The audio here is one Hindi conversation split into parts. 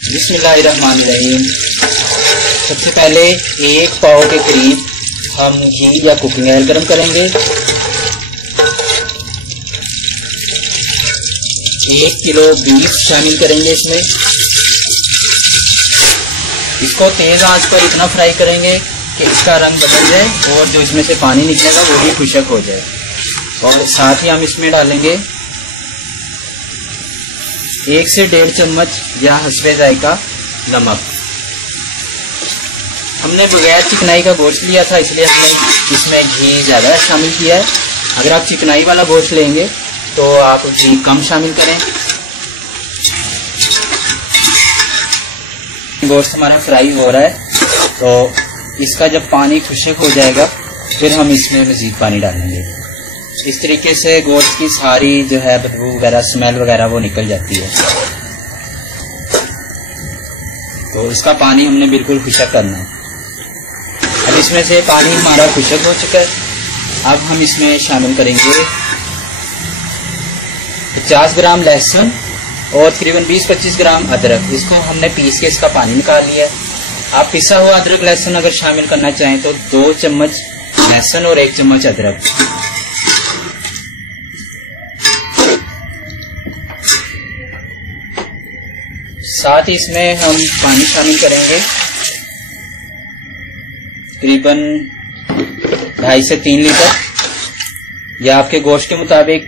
बिस्मिल्लाहिर्रहमानिर्रहीम। सबसे पहले 1 पाव के करीब हम घी या कुकिंग ऑयल गर्म करेंगे। 1 किलो बीफ शामिल करेंगे इसमें। इसको तेज आंच पर इतना फ्राई करेंगे कि इसका रंग बदल जाए और जो इसमें से पानी निकलेगा वो भी खुशक हो जाए। और साथ ही हम इसमें डालेंगे 1 से 1.5 चम्मच या हस्बे जायका नमक। हमने बगैर चिकनाई का गोश्त लिया था, इसलिए हमने इसमें घी ज़्यादा शामिल किया है। अगर आप चिकनाई वाला गोश्त लेंगे तो आप घी कम शामिल करें। गोश्त हमारा फ्राई हो रहा है तो इसका जब पानी खुशक हो जाएगा फिर हम इसमें मज़ीद पानी डालेंगे। इस तरीके से गोश्त की सारी जो है बदबू वगैरह स्मेल वगैरह वो निकल जाती है। तो इसका पानी हमने बिल्कुल खुशक करना है। अब इसमें से पानी हमारा खुशक हो चुका है। अब हम इसमें शामिल करेंगे 50 ग्राम लहसुन और तकरीबन 20-25 ग्राम अदरक। इसको हमने पीस के इसका पानी निकाल लिया है। आप पिसा हुआ अदरक लहसुन अगर शामिल करना चाहें तो 2 चम्मच लहसुन और 1 चम्मच अदरक। साथ ही इसमें हम पानी शामिल करेंगे तकरीबन 2.5 से 3 लीटर या आपके गोश्त के मुताबिक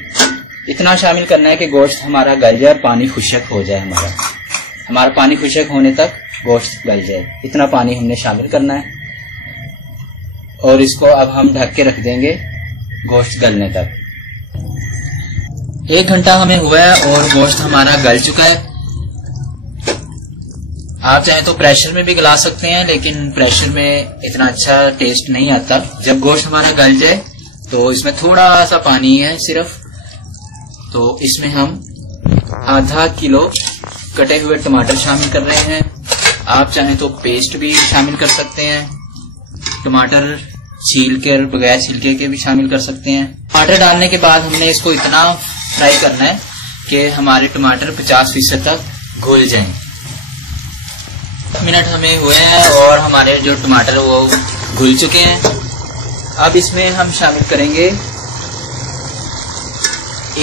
इतना शामिल करना है कि गोश्त हमारा गल जाए और पानी खुशक हो जाए। हमारा पानी खुशक होने तक गोश्त गल जाए, इतना पानी हमने शामिल करना है। और इसको अब हम ढक के रख देंगे गोश्त गलने तक। 1 घंटा हमें हुआ है और गोश्त हमारा गल चुका है। आप चाहें तो प्रेशर में भी गला सकते हैं, लेकिन प्रेशर में इतना अच्छा टेस्ट नहीं आता। जब गोश्त हमारा गल जाए तो इसमें थोड़ा सा पानी है सिर्फ, तो इसमें हम आधा किलो कटे हुए टमाटर शामिल कर रहे हैं। आप चाहें तो पेस्ट भी शामिल कर सकते हैं, टमाटर छील कर बगैर छिलके के भी शामिल कर सकते हैं। टमाटर डालने के बाद हमने इसको इतना फ्राई करना है कि हमारे टमाटर 50% तक घुल जाएं। मिनट हमें हुए हैं और हमारे जो टमाटर वो घुल चुके हैं। अब इसमें हम शामिल करेंगे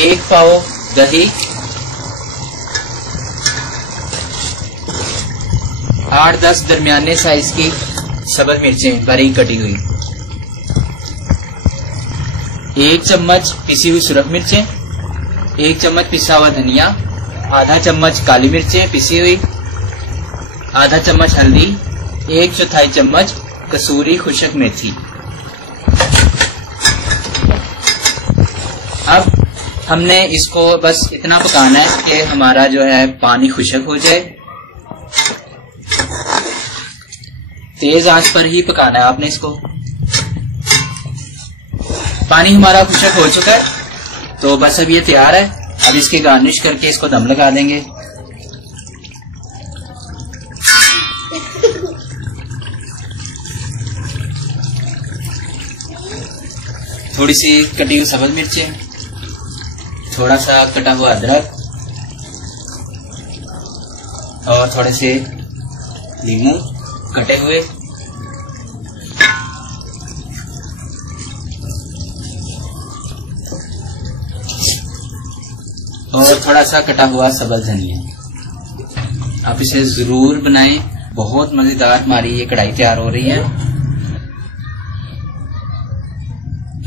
1 पाव दही, 8-10 दरमियाने साइज की सब्ज मिर्चें बारीक कटी हुई, 1 चम्मच पिसी हुई सुरख मिर्चें, 1 चम्मच पिसा हुआ धनिया, आधा चम्मच काली मिर्चें पिसी हुई, आधा चम्मच हल्दी, 1/4 चम्मच कसूरी खुशक मेथी। अब हमने इसको बस इतना पकाना है कि हमारा जो है पानी खुशक हो जाए। तेज आंच पर ही पकाना है आपने इसको। पानी हमारा खुशक हो चुका है तो बस अब ये तैयार है। अब इसकी गार्निश करके इसको दम लगा देंगे। थोड़ी सी कटी हुई सब्ज मिर्चें, थोड़ा सा कटा हुआ अदरक और थोड़े से नींबू कटे हुए, और थोड़ा सा कटा हुआ सब्ज धनिया। आप इसे जरूर बनाएं, बहुत मजेदार हमारी ये कढ़ाई तैयार हो रही है।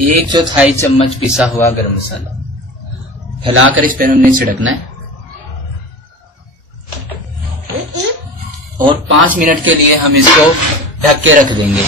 1/4 चम्मच पिसा हुआ गरम मसाला फैलाकर इस पर हमने छिड़कना है और 5 मिनट के लिए हम इसको ढक के रख देंगे।